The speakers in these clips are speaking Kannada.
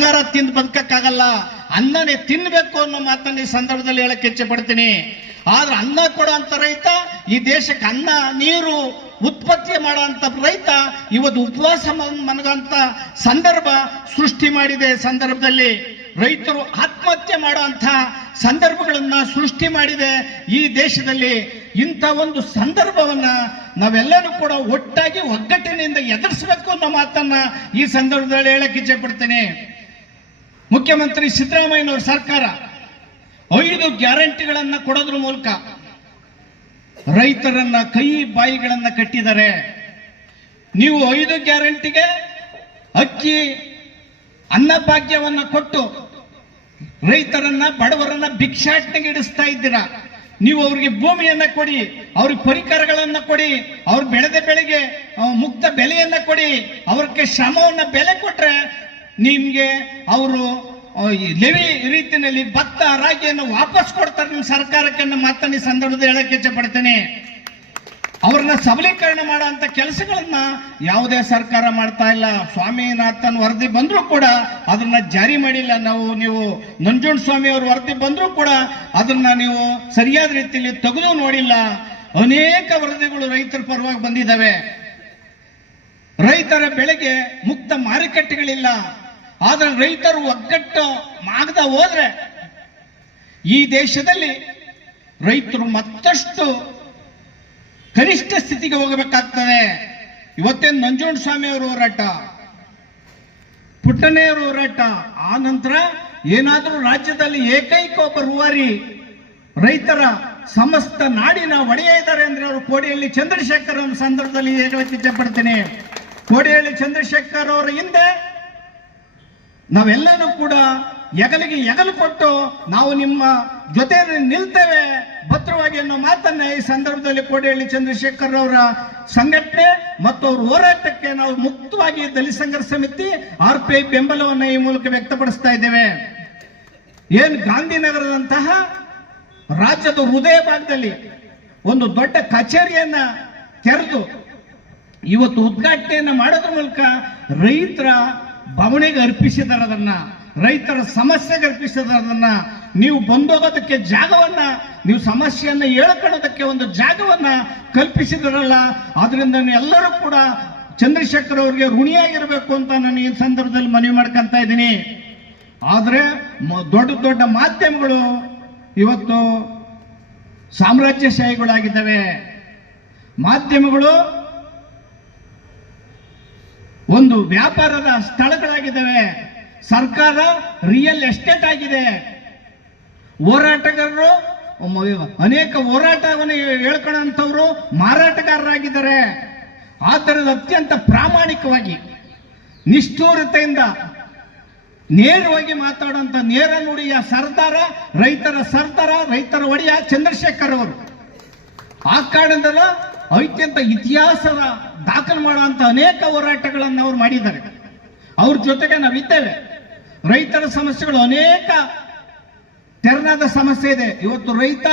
ಬಂಗಾರ ತಿಂದು ಬದುಕಕ್ಕಾಗಲ್ಲ, ಅನ್ನನೇ ತಿನ್ಬೇಕು ಅನ್ನೋ ಮಾತನ್ನ ಈ ಸಂದರ್ಭದಲ್ಲಿ ಹೇಳಕ್ಕೆ ಇಚ್ಛೆ ಪಡ್ತೀನಿ. ಆದ್ರೆ ಅನ್ನ ಕೊಡುವಂತ ರೈತ, ಈ ದೇಶಕ್ಕೆ ಅನ್ನ ನೀರು ಉತ್ಪತ್ತಿ ಮಾಡುವಂತ ರೈತ ಇವತ್ತು ಉಪವಾಸ ಮನಗಂತ ಸಂದರ್ಭ ಸೃಷ್ಟಿ ಮಾಡಿದೆ. ಸಂದರ್ಭದಲ್ಲಿ ರೈತರು ಆತ್ಮಹತ್ಯೆ ಮಾಡುವಂತ ಸಂದರ್ಭಗಳನ್ನ ಸೃಷ್ಟಿ ಮಾಡಿದೆ ಈ ದೇಶದಲ್ಲಿ. ಇಂಥ ಒಂದು ಸಂದರ್ಭವನ್ನ ನಾವೆಲ್ಲರೂ ಕೂಡ ಒಟ್ಟಾಗಿ ಒಗ್ಗಟ್ಟಿನಿಂದ ಎದುರಿಸಬೇಕು ಅನ್ನೋ ಮಾತನ್ನ ಈ ಸಂದರ್ಭದಲ್ಲಿ ಹೇಳಕ್ಕೆ ಇಚ್ಛೆ ಪಡ್ತೇನೆ. ಮುಖ್ಯಮಂತ್ರಿ ಸಿದ್ದರಾಮಯ್ಯನವರ ಸರ್ಕಾರ 5 ಗ್ಯಾರಂಟಿಗಳನ್ನ ಕೊಡೋದ್ರ ಮೂಲಕ ರೈತರನ್ನ ಕೈ ಬಾಯಿಗಳನ್ನ ಕಟ್ಟಿದ್ದಾರೆ. ನೀವು 5 ಗ್ಯಾರಂಟಿಗೆ ಅಕ್ಕಿ ಅನ್ನಭಾಗ್ಯವನ್ನ ಕೊಟ್ಟು ರೈತರನ್ನ ಬಡವರನ್ನ ಭಿಕ್ಷಾಟನೆಗೆ ಇಡಿಸ್ತಾ ಇದ್ದೀರಾ. ನೀವು ಅವ್ರಿಗೆ ಭೂಮಿಯನ್ನ ಕೊಡಿ, ಅವ್ರಿಗೆ ಪರಿಕರಗಳನ್ನ ಕೊಡಿ, ಅವ್ರು ಬೆಳೆದ ಬೆಳೆಗೆ ಮುಕ್ತ ಬೆಲೆಯನ್ನ ಕೊಡಿ, ಅವ್ರಿಗೆ ಶ್ರಮವನ್ನ ಬೆಲೆ ಕೊಟ್ರೆ ನಿಮ್ಗೆ ಅವರು ಲೆವಿ ರೀತಿಯಲ್ಲಿ ಭತ್ತ ರಾಗಿಯನ್ನು ವಾಪಸ್ ಕೊಡ್ತಾರೆ ನಿಮ್ಮ ಸರ್ಕಾರಕ್ಕೆ ಅನ್ನೋ ಮಾತನ್ನ ಈ ಸಂದರ್ಭದಲ್ಲಿ ಹೇಳಕ್ಕೆ ಇಚ್ಛೆ ಪಡ್ತೇನೆ. ಅವ್ರನ್ನ ಸಬಲೀಕರಣ ಮಾಡುವಂತ ಕೆಲಸಗಳನ್ನ ಯಾವುದೇ ಸರ್ಕಾರ ಮಾಡ್ತಾ ಇಲ್ಲ. ಸ್ವಾಮಿನಾಥನ್ ವರದಿ ಬಂದ್ರೂ ಕೂಡ ಅದನ್ನ ಜಾರಿ ಮಾಡಿಲ್ಲ. ನೀವು ನಂಜುಂಡಸ್ವಾಮಿ ಅವ್ರ ವರದಿ ಬಂದ್ರೂ ಕೂಡ ಅದನ್ನ ನೀವು ಸರಿಯಾದ ರೀತಿಯಲ್ಲಿ ತೆಗೆದು ನೋಡಿಲ್ಲ. ಅನೇಕ ವರದಿಗಳು ರೈತರ ಪರವಾಗಿ ಬಂದಿದ್ದಾವೆ. ರೈತರ ಬೆಳೆಗೆ ಮುಕ್ತ ಮಾರುಕಟ್ಟೆಗಳಿಲ್ಲ. ಆದ್ರೆ ರೈತರು ಒಗ್ಗಟ್ಟು ಆಗದ ಹೋದ್ರೆ ಈ ದೇಶದಲ್ಲಿ ರೈತರು ಮತ್ತಷ್ಟು ಕನಿಷ್ಠ ಸ್ಥಿತಿಗೆ ಹೋಗಬೇಕಾಗ್ತದೆ. ಇವತ್ತೇನು ನಂಜುಂಡಸ್ವಾಮಿ ಅವರ ಹೋರಾಟ, ಪುಟ್ಟಣ್ಣಯ್ಯರ ಹೋರಾಟ, ಆ ನಂತರ ಏನಾದರೂ ರಾಜ್ಯದಲ್ಲಿ ಏಕೈಕ ಒಬ್ಬ ರೂವಾರಿ ರೈತರ ಸಮಸ್ತ ನಾಡಿನ ಒಡೆಯ ಇದ್ದಾರೆ ಅಂದ್ರೆ ಅವರು ಕೋಡಿಹಳ್ಳಿ ಚಂದ್ರಶೇಖರ್ ಅವರ ಸಂದರ್ಭದಲ್ಲಿ ಹೇಳಕ್ಕೆ ಇಚ್ಛೆ ಪಡ್ತೀನಿ. ಕೋಡಿಹಳ್ಳಿ ಚಂದ್ರಶೇಖರ್ ಅವರ ಹಿಂದೆ ನಾವೆಲ್ಲರೂ ಕೂಡ ಹೆಗಲಿಗೆ ಹೆಗಲು ಕೊಟ್ಟು ನಾವು ನಿಮ್ಮ ಜೊತೆ ನಿಲ್ತೇವೆ ಭದ್ರವಾಗಿ ಅನ್ನೋ ಮಾತನ್ನ ಈ ಸಂದರ್ಭದಲ್ಲಿ ಕೋಡಿಹಳ್ಳಿ ಚಂದ್ರಶೇಖರ್ ಅವರ ಸಂಘಟನೆ ಮತ್ತು ಅವ್ರ ಹೋರಾಟಕ್ಕೆ ನಾವು ಮುಕ್ತವಾಗಿ ದಲಿತ ಸಂಘರ್ಷ ಸಮಿತಿ RPI ಬೆಂಬಲವನ್ನು ಈ ಮೂಲಕ ವ್ಯಕ್ತಪಡಿಸ್ತಾ ಇದ್ದೇವೆ. ಏನ್ ಗಾಂಧಿನಗರದಂತಹ ರಾಜ್ಯದ ಹೃದಯ ಭಾಗದಲ್ಲಿ ಒಂದು ದೊಡ್ಡ ಕಚೇರಿಯನ್ನ ತೆರೆದು ಇವತ್ತು ಉದ್ಘಾಟನೆಯನ್ನ ಮಾಡೋದ್ರ ಮೂಲಕ ರೈತರ ಭವನೆಗೆ ಅರ್ಪಿಸಿದಾರೆ. ಅದನ್ನ ರೈತರ ಸಮಸ್ಯೆಗೆ ಅರ್ಪಿಸಿದಾರೆ. ಅದನ್ನ ನೀವು ಬಂದೋಗೋದಕ್ಕೆ ಜಾಗವನ್ನ, ನೀವು ಸಮಸ್ಯೆಯನ್ನ ಹೇಳ್ಕೊಳ್ಳೋದಕ್ಕೆ ಒಂದು ಜಾಗವನ್ನ ಕಲ್ಪಿಸಿದಾರಲ್ಲ, ಆದ್ರಿಂದ ಎಲ್ಲರೂ ಕೂಡ ಚಂದ್ರಶೇಖರ್ ಅವರಿಗೆ ಋಣಿಯಾಗಿರ್ಬೇಕು ಅಂತ ನಾನು ಈ ಸಂದರ್ಭದಲ್ಲಿ ಮನವಿ ಮಾಡ್ಕೊಂತ ಇದ್ದೀನಿ. ಆದ್ರೆ ದೊಡ್ಡ ದೊಡ್ಡ ಮಾಧ್ಯಮಗಳು ಇವತ್ತು ಸಾಮ್ರಾಜ್ಯಶಾಹಿಗಳಾಗಿದ್ದಾವೆ. ಮಾಧ್ಯಮಗಳು ಒಂದು ವ್ಯಾಪಾರದ ಸ್ಥಳಗಳಾಗಿದ್ದಾವೆ. ಸರ್ಕಾರ ರಿಯಲ್ ಎಸ್ಟೇಟ್ ಆಗಿದೆ. ಹೋರಾಟಗಾರರು ಅನೇಕ ಹೋರಾಟವನ್ನು ಹೇಳ್ಕೊಳ್ಳುವಂಥವ್ರು ಮಾರಾಟಗಾರರಾಗಿದ್ದಾರೆ. ಆದ್ದರಿಂದ ಅತ್ಯಂತ ಪ್ರಾಮಾಣಿಕವಾಗಿ ನಿಷ್ಠೂರತೆಯಿಂದ ನೇರವಾಗಿ ಮಾತಾಡುವಂತ ನೇರ ನುಡಿಯ ಸರ್ದಾರ, ರೈತರ ಒಡೆಯ ಚಂದ್ರಶೇಖರ್ ಅವರು. ಆ ಕಾರಣದಲ್ಲ ಅತ್ಯಂತ ಇತಿಹಾಸದ ದಾಖಲು ಮಾಡುವಂತ ಅನೇಕ ಹೋರಾಟಗಳನ್ನು ಅವರು ಮಾಡಿದ್ದಾರೆ. ಅವ್ರ ಜೊತೆಗೆ ನಾವಿದ್ದೇವೆ. ರೈತರ ಸಮಸ್ಯೆಗಳು ಅನೇಕ ತೆರನಾದ ಸಮಸ್ಯೆ ಇದೆ. ಇವತ್ತು ರೈತ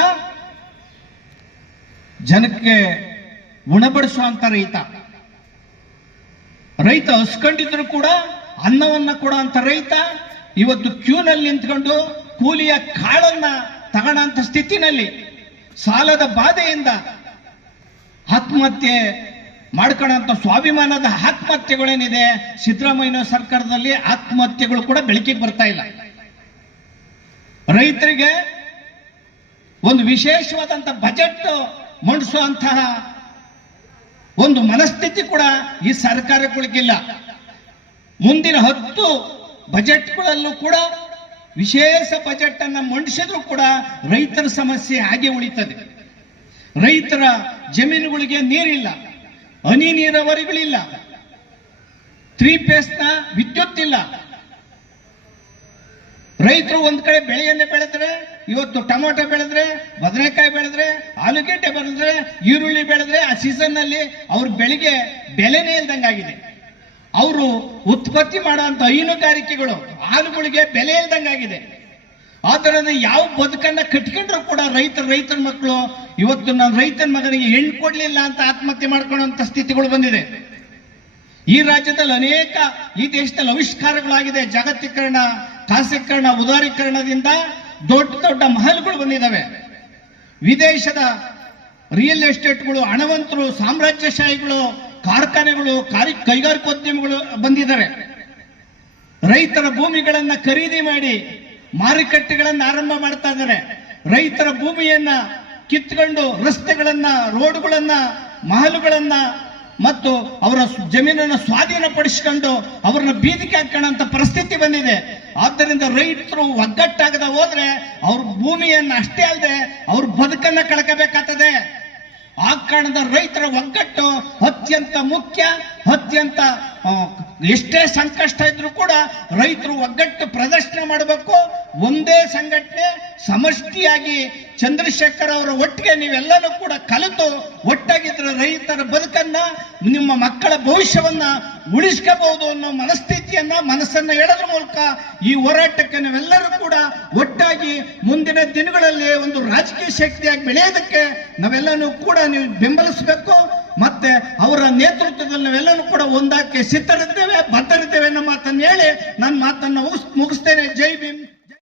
ಜನಕ್ಕೆ ಉಣಬಡಿಸುವಂತ ರೈತ ಹಸ್ಕೊಂಡಿದ್ರು ಕೂಡ ಅನ್ನವನ್ನ ಕೊಡುವಂತ ರೈತ ಇವತ್ತು ಕ್ಯೂನಲ್ಲಿ ನಿಂತ್ಕೊಂಡು ಕೂಲಿಯ ಕಾಳನ್ನ ತಗೊಳ್ಳಂತ ಸ್ಥಿತಿನಲ್ಲಿ ಸಾಲದ ಬಾಧೆಯಿಂದ ಆತ್ಮಹತ್ಯೆ ಮಾಡ್ಕೊಳ್ಳೋಂಥ ಸ್ವಾಭಿಮಾನದ ಆತ್ಮಹತ್ಯೆಗಳೇನಿದೆ, ಸಿದ್ದರಾಮಯ್ಯ ಸರ್ಕಾರದಲ್ಲಿ ಆತ್ಮಹತ್ಯೆಗಳು ಕೂಡ ಬೆಳಕಿಗೆ ಬರ್ತಾ ಇಲ್ಲ. ರೈತರಿಗೆ ಒಂದು ವಿಶೇಷವಾದಂತ ಬಜೆಟ್ ಮಂಡಿಸುವಂತಹ ಒಂದು ಮನಸ್ಥಿತಿ ಕೂಡ ಈ ಸರ್ಕಾರಗಳಿಗಿಲ್ಲ. ಮುಂದಿನ 10 ಬಜೆಟ್ಗಳಲ್ಲೂ ಕೂಡ ವಿಶೇಷ ಬಜೆಟ್ ಅನ್ನ ಮಂಡಿಸಿದ್ರು ಕೂಡ ರೈತರ ಸಮಸ್ಯೆ ಹಾಗೆ ಉಳಿತದೆ. ರೈತರ ಜಮೀನುಗಳಿಗೆ ನೀರಿಲ್ಲ, ಹನಿ ನೀರಾವರಿಗಳಿಲ್ಲ, 3 ಫೇಸ್ನ ವಿದ್ಯುತ್ ಇಲ್ಲ. ರೈತರು ಒಂದ್ ಕಡೆ ಬೆಳೆಯನ್ನೇ ಬೆಳೆದ್ರೆ, ಇವತ್ತು ಟೊಮೊಟೊ ಬೆಳೆದ್ರೆ, ಬದನೆಕಾಯಿ ಬೆಳೆದ್ರೆ, ಆಲೂಗೆಡ್ಡೆ ಬೆಳೆದ್ರೆ, ಈರುಳ್ಳಿ ಬೆಳೆದ್ರೆ ಆ ಸೀಸನ್ ನಲ್ಲಿ ಅವ್ರ ಬೆಳೆಗೆ ಬೆಲೆನೇ ಇಲ್ದಂಗಾಗಿದೆ. ಅವರು ಉತ್ಪತ್ತಿ ಮಾಡುವಂತ ಹೈನುಗಾರಿಕೆಗಳು ಹಾಲುಗಳಿಗೆ ಬೆಲೆ ಇಲ್ದಂಗಾಗಿದೆ. ಆದ್ದರಿಂದ ಯಾವ ಬದುಕನ್ನ ಕಟ್ಕೊಂಡ್ರು ಕೂಡ ರೈತರ ಮಕ್ಕಳು ಇವತ್ತು ನಾನು ರೈತನ ಮಗನಿಗೆ ಹೆಣ್ಣು ಕೊಡ್ಲಿಲ್ಲ ಅಂತ ಆತ್ಮಹತ್ಯೆ ಮಾಡ್ಕೊಳ್ಳುವಂತ ಸ್ಥಿತಿಗಳು ಬಂದಿದೆ. ಈ ರಾಜ್ಯದಲ್ಲಿ ಅನೇಕ ಈ ದೇಶದಲ್ಲಿ ಆವಿಷ್ಕಾರಗಳಾಗಿದೆ. ಜಾಗತೀಕರಣ, ಖಾಸಗೀಕರಣ, ಉದಾರೀಕರಣದಿಂದ ದೊಡ್ಡ ದೊಡ್ಡ ಮಹಲ್ಗಳು ಬಂದಿದ್ದಾವೆ. ವಿದೇಶದ ರಿಯಲ್ ಎಸ್ಟೇಟ್ಗಳು, ಹಣವಂತರು, ಸಾಮ್ರಾಜ್ಯಶಾಹಿಗಳು, ಕಾರ್ಖಾನೆಗಳು, ಕೈಗಾರಿಕೋದ್ಯಮಿಗಳು ಬಂದಿದ್ದಾರೆ. ರೈತರ ಭೂಮಿಗಳನ್ನ ಖರೀದಿ ಮಾಡಿ ಮಾರುಕಟ್ಟೆಗಳನ್ನ ಆರಂಭ ಮಾಡ್ತಾ ಇದ್ದಾರೆ. ರೈತರ ಭೂಮಿಯನ್ನ ಕಿತ್ಕೊಂಡು ರಸ್ತೆಗಳನ್ನ, ರೋಡ್ಗಳನ್ನ, ಮಹಲುಗಳನ್ನ ಮತ್ತು ಅವರ ಜಮೀನನ್ನು ಸ್ವಾಧೀನಪಡಿಸಿಕೊಂಡು ಅವರನ್ನ ಬೀದಿಗೆ ಹಾಕೋಣಂತ ಪರಿಸ್ಥಿತಿ ಬಂದಿದೆ. ಆದ್ದರಿಂದ ರೈತರು ಒಗ್ಗಟ್ಟಾಗದ ಹೋದ್ರೆ ಅವ್ರ ಭೂಮಿಯನ್ನ ಅಷ್ಟೇ ಅಲ್ಲದೆ ಅವ್ರ ಬದುಕನ್ನ ಕಳ್ಕೋಬೇಕಾಗ್ತದೆ. ಆ ಕಾರಣದ ರೈತರ ಒಗ್ಗಟ್ಟು ಅತ್ಯಂತ ಮುಖ್ಯ. ಅತ್ಯಂತ ಎಷ್ಟೇ ಸಂಕಷ್ಟ ಇದ್ರೂ ಕೂಡ ರೈತರು ಒಗ್ಗಟ್ಟು ಪ್ರದರ್ಶನ ಮಾಡಬೇಕು. ಒಂದೇ ಸಂಘಟನೆ, ಸಮಷ್ಟಿಯಾಗಿ ಚಂದ್ರಶೇಖರ್ ಅವರ ಒಟ್ಟಿಗೆ ನೀವೆಲ್ಲರೂ ಕೂಡ ಕಲಿತು ಒಟ್ಟಾಗಿದ್ರೆ ರೈತರ ಬದುಕನ್ನ, ನಿಮ್ಮ ಮಕ್ಕಳ ಭವಿಷ್ಯವನ್ನ ಉಳಿಸ್ಕೋಬಹುದು ಅನ್ನೋ ಮನಸ್ಸನ್ನ ಹೇಳೋದ್ರ ಮೂಲಕ ಈ ಹೋರಾಟಕ್ಕೆ ನಾವೆಲ್ಲರೂ ಕೂಡ ಒಟ್ಟಾಗಿ ಮುಂದಿನ ದಿನಗಳಲ್ಲಿ ಒಂದು ರಾಜಕೀಯ ಶಕ್ತಿಯಾಗಿ ಬೆಳೆಯೋದಕ್ಕೆ ನಾವೆಲ್ಲನೂ ಕೂಡ ನೀವು ಬೆಂಬಲಿಸಬೇಕು. ಮತ್ತೆ ಅವರ ನೇತೃತ್ವದಲ್ಲಿ ನಾವೆಲ್ಲನೂ ಕೂಡ ಒಂದಾಕೆ ಸಿದ್ಧರಿದ್ದೇವೆ, ಬದ್ಧರಿದ್ದೇವೆ ಅನ್ನೋ ಮಾತನ್ನು ಹೇಳಿ ನನ್ನ ಮಾತನ್ನು ಮುಗಿಸ್ತೇನೆ. ಜೈ ಭೀಮ್.